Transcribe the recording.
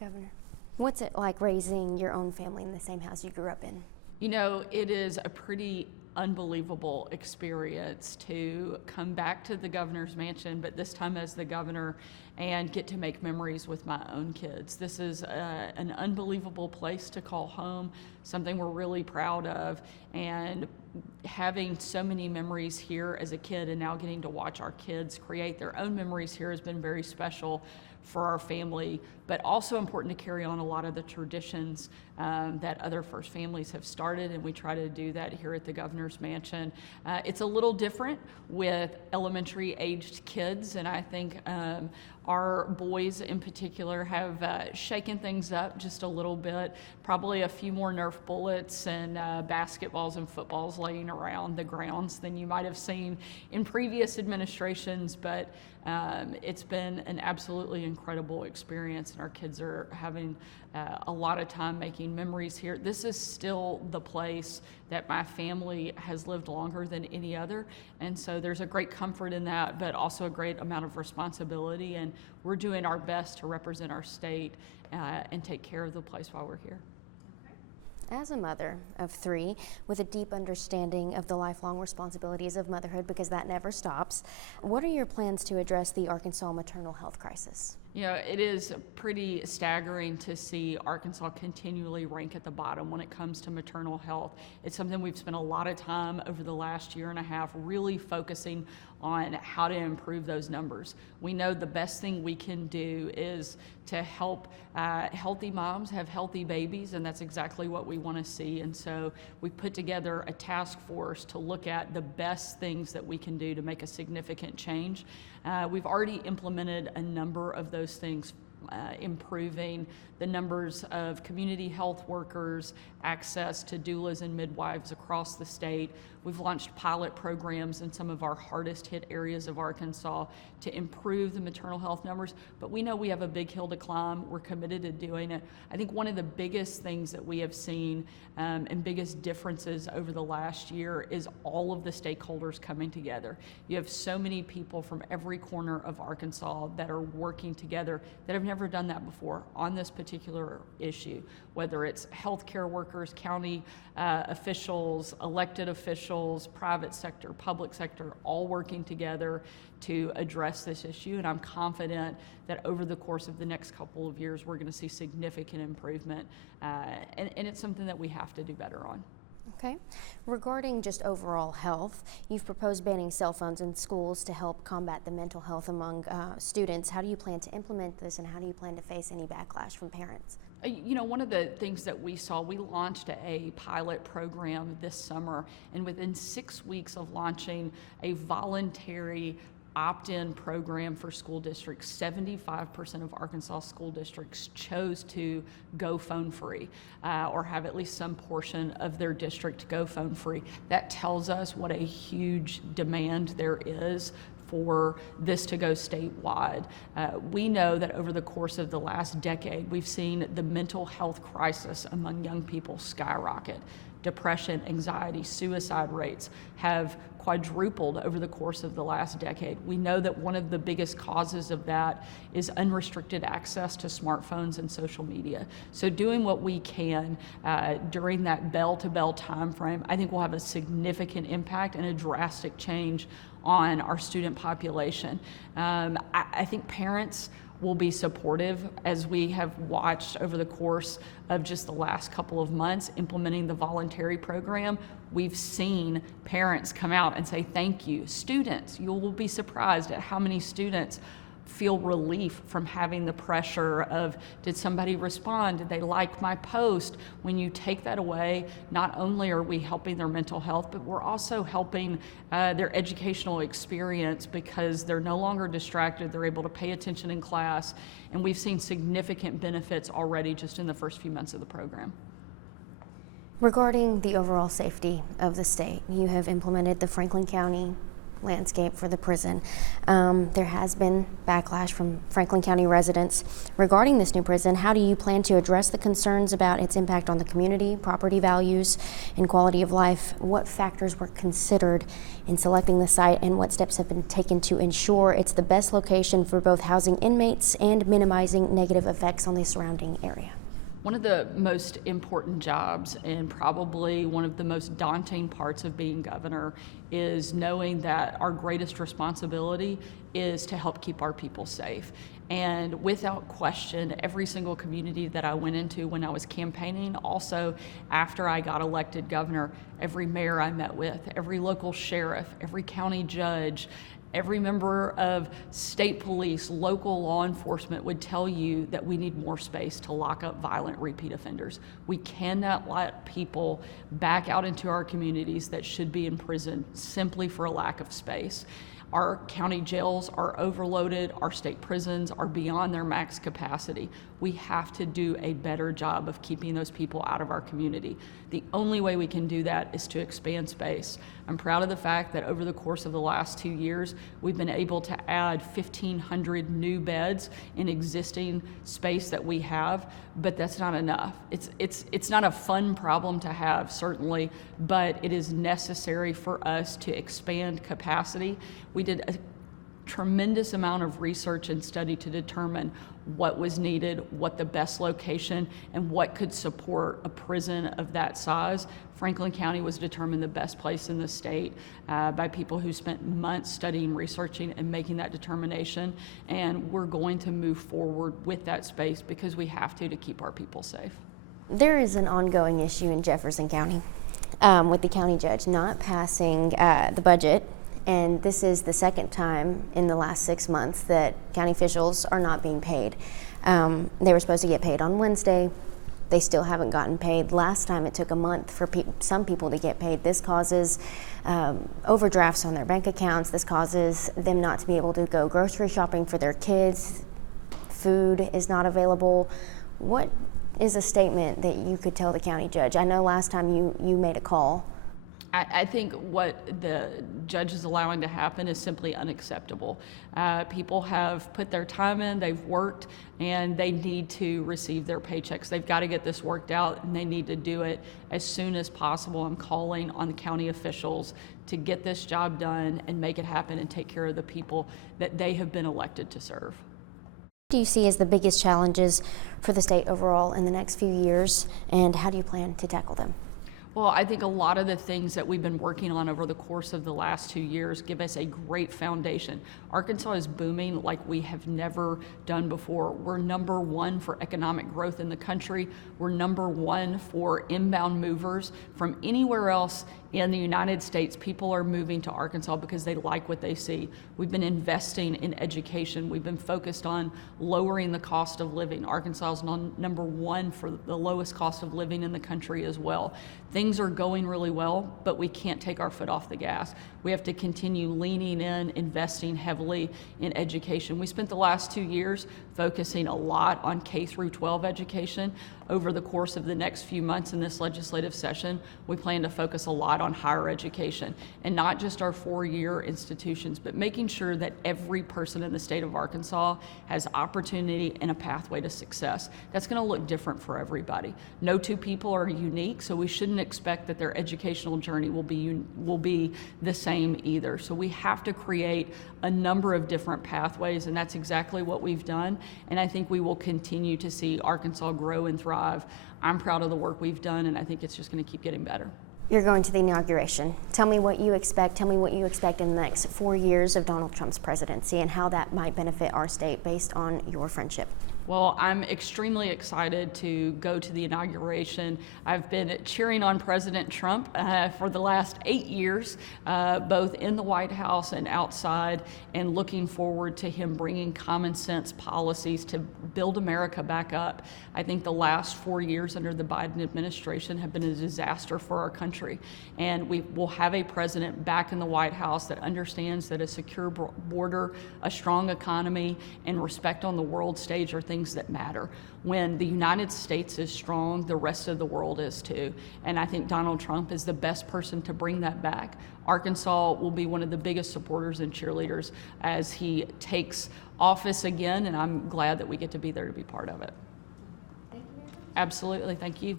Governor. What's it like raising your own family in the same house you grew up in? You know, it is a pretty unbelievable experience to come back to the governor's mansion, but this time as the governor, and get to make memories with my own kids. This is an unbelievable place to call home, something we're really proud of, and having so many memories here as a kid and now getting to watch our kids create their own memories here has been very special for our family, but also important to carry on a lot of the traditions that other first families have started, and we try to do that here at the governor's mansion. It's a little different with elementary aged kids, and I think our boys in particular have shaken things up just a little bit. Probably a few more Nerf bullets and basketballs and footballs laying around the grounds than you might have seen in previous administrations, but it's been an absolutely incredible experience, and our kids are having a lot of time making memories here. This is still the place that my family has lived longer than any other, and so there's a great comfort in that, but also a great amount of responsibility, and we're doing our best to represent our state and take care of the place while we're here. As a mother of 3 with a deep understanding of the lifelong responsibilities of motherhood, because that never stops, what are your plans to address the Arkansas maternal health crisis? You know, it is pretty staggering to see Arkansas continually rank at the bottom when it comes to maternal health. It's something we've spent a lot of time over the last year and a half really focusing on how to improve those numbers. We know the best thing we can do is to help healthy moms have healthy babies, and that's exactly what we want to see. And so we've put together a task force to look at the best things that we can do to make a significant change. We've already implemented a number of those things, improving the numbers of community health workers, access to doulas and midwives across the state. We've launched pilot programs in some of our hardest hit areas of Arkansas to improve the maternal health numbers, but we know we have a big hill to climb. We're committed to doing it. I think one of the biggest things that we have seen and biggest differences over the last year is all of the stakeholders coming together. You have so many people from every corner of Arkansas that are working together that have never done that before on this particular issue, whether it's healthcare workers, county officials, elected officials, private sector, public sector, all working together to address this issue. And I'm confident that over the course of the next couple of years, we're going to see significant improvement. And it's something that we have to do better on. Okay. Regarding just overall health, you've proposed banning cell phones in schools to help combat the mental health among students. How do you plan to implement this, and how do you plan to face any backlash from parents? You know, one of the things that we saw, we launched a pilot program this summer, and within 6 weeks of launching a voluntary opt-in program for school districts, 75% of Arkansas school districts chose to go phone free or have at least some portion of their district go phone free. That tells us what a huge demand there is for this to go statewide. We know that over the course of the last decade, we've seen the mental health crisis among young people skyrocket. Depression, anxiety, suicide rates have quadrupled over the course of the last decade. We know that one of the biggest causes of that is unrestricted access to smartphones and social media. So doing what we can during that bell-to-bell time frame, I think will have a significant impact and a drastic change on our student population. I think parents will be supportive, as we have watched over the course of just the last couple of months implementing the voluntary program. We've seen parents come out and say thank you. Students, you will be surprised at how many students feel relief from having the pressure of, did somebody respond? Did they like my post? When you take that away, not only are we helping their mental health, but we're also helping their educational experience, because they're no longer distracted. They're able to pay attention in class, and we've seen significant benefits already just in the first few months of the program. Regarding the overall safety of the state, you have implemented the Franklin County landscape for the prison. There has been backlash from Franklin County residents regarding this new prison. How do you plan to address the concerns about its impact on the community, property values, and quality of life? What factors were considered in selecting the site, and what steps have been taken to ensure it's the best location for both housing inmates and minimizing negative effects on the surrounding area? One of the most important jobs and probably one of the most daunting parts of being governor is knowing that our greatest responsibility is to help keep our people safe. And without question, every single community that I went into when I was campaigning, also after I got elected governor, every mayor I met with, every local sheriff, every county judge, every member of state police, local law enforcement would tell you that we need more space to lock up violent repeat offenders. We cannot let people back out into our communities that should be in prison simply for a lack of space. Our county jails are overloaded, our state prisons are beyond their max capacity. We have to do a better job of keeping those people out of our community. The only way we can do that is to expand space. I'm proud of the fact that over the course of the last 2 years, we've been able to add 1,500 new beds in existing space that we have, but that's not enough. It's not a fun problem to have, certainly, but it is necessary for us to expand capacity. We did a tremendous amount of research and study to determine what was needed, what the best location, and what could support a prison of that size. Franklin County was determined the best place in the state by people who spent months studying, researching, and making that determination. And we're going to move forward with that space because we have to keep our people safe. There is an ongoing issue in Jefferson County with the county judge not passing the budget. And this is the second time in the last 6 months that county officials are not being paid. They were supposed to get paid on Wednesday. They still haven't gotten paid. Last time it took a month for some people to get paid. This causes overdrafts on their bank accounts. This causes them not to be able to go grocery shopping for their kids. Food is not available. What is a statement that you could tell the county judge? I know last time you made a call. I think what the judge is allowing to happen is simply unacceptable. People have put their time in, they've worked, and they need to receive their paychecks. They've got to get this worked out, and they need to do it as soon as possible. I'm calling on the county officials to get this job done and make it happen and take care of the people that they have been elected to serve. What do you see as the biggest challenges for the state overall in the next few years, and how do you plan to tackle them? Well, I think a lot of the things that we've been working on over the course of the last 2 years give us a great foundation. Arkansas is booming like we have never done before. We're #1 for economic growth in the country. We're #1 for inbound movers from anywhere else in the United States. People are moving to Arkansas because they like what they see. We've been investing in education. We've been focused on lowering the cost of living. Arkansas is #1 for the lowest cost of living in the country as well. Things are going really well, but we can't take our foot off the gas. We have to continue leaning in, investing heavily in education. We spent the last 2 years focusing a lot on K through 12 education. Over the course of the next few months in this legislative session, we plan to focus a lot on higher education, and not just our 4-year institutions, but making sure that every person in the state of Arkansas has opportunity and a pathway to success. That's going to look different for everybody. No two people are unique, so we shouldn't expect that their educational journey will be the same either. So we have to create a number of different pathways, and that's exactly what we've done. And I think we will continue to see Arkansas grow and thrive. I'm proud of the work we've done, and I think it's just going to keep getting better. You're going to the inauguration. Tell me what you expect. Tell me what you expect in the next 4 years of Donald Trump's presidency and how that might benefit our state based on your friendship. Well, I'm extremely excited to go to the inauguration. I've been cheering on President Trump for the last 8 years, both in the White House and outside, and looking forward to him bringing common sense policies to build America back up. I think the last 4 years under the Biden administration have been a disaster for our country, and we will have a president back in the White House that understands that a secure border, a strong economy, and respect on the world stage are things things that matter. When the United States is strong, the rest of the world is too. And I think Donald Trump is the best person to bring that back. Arkansas will be one of the biggest supporters and cheerleaders as he takes office again, and I'm glad that we get to be there to be part of it. Thank you very much. Absolutely, thank you.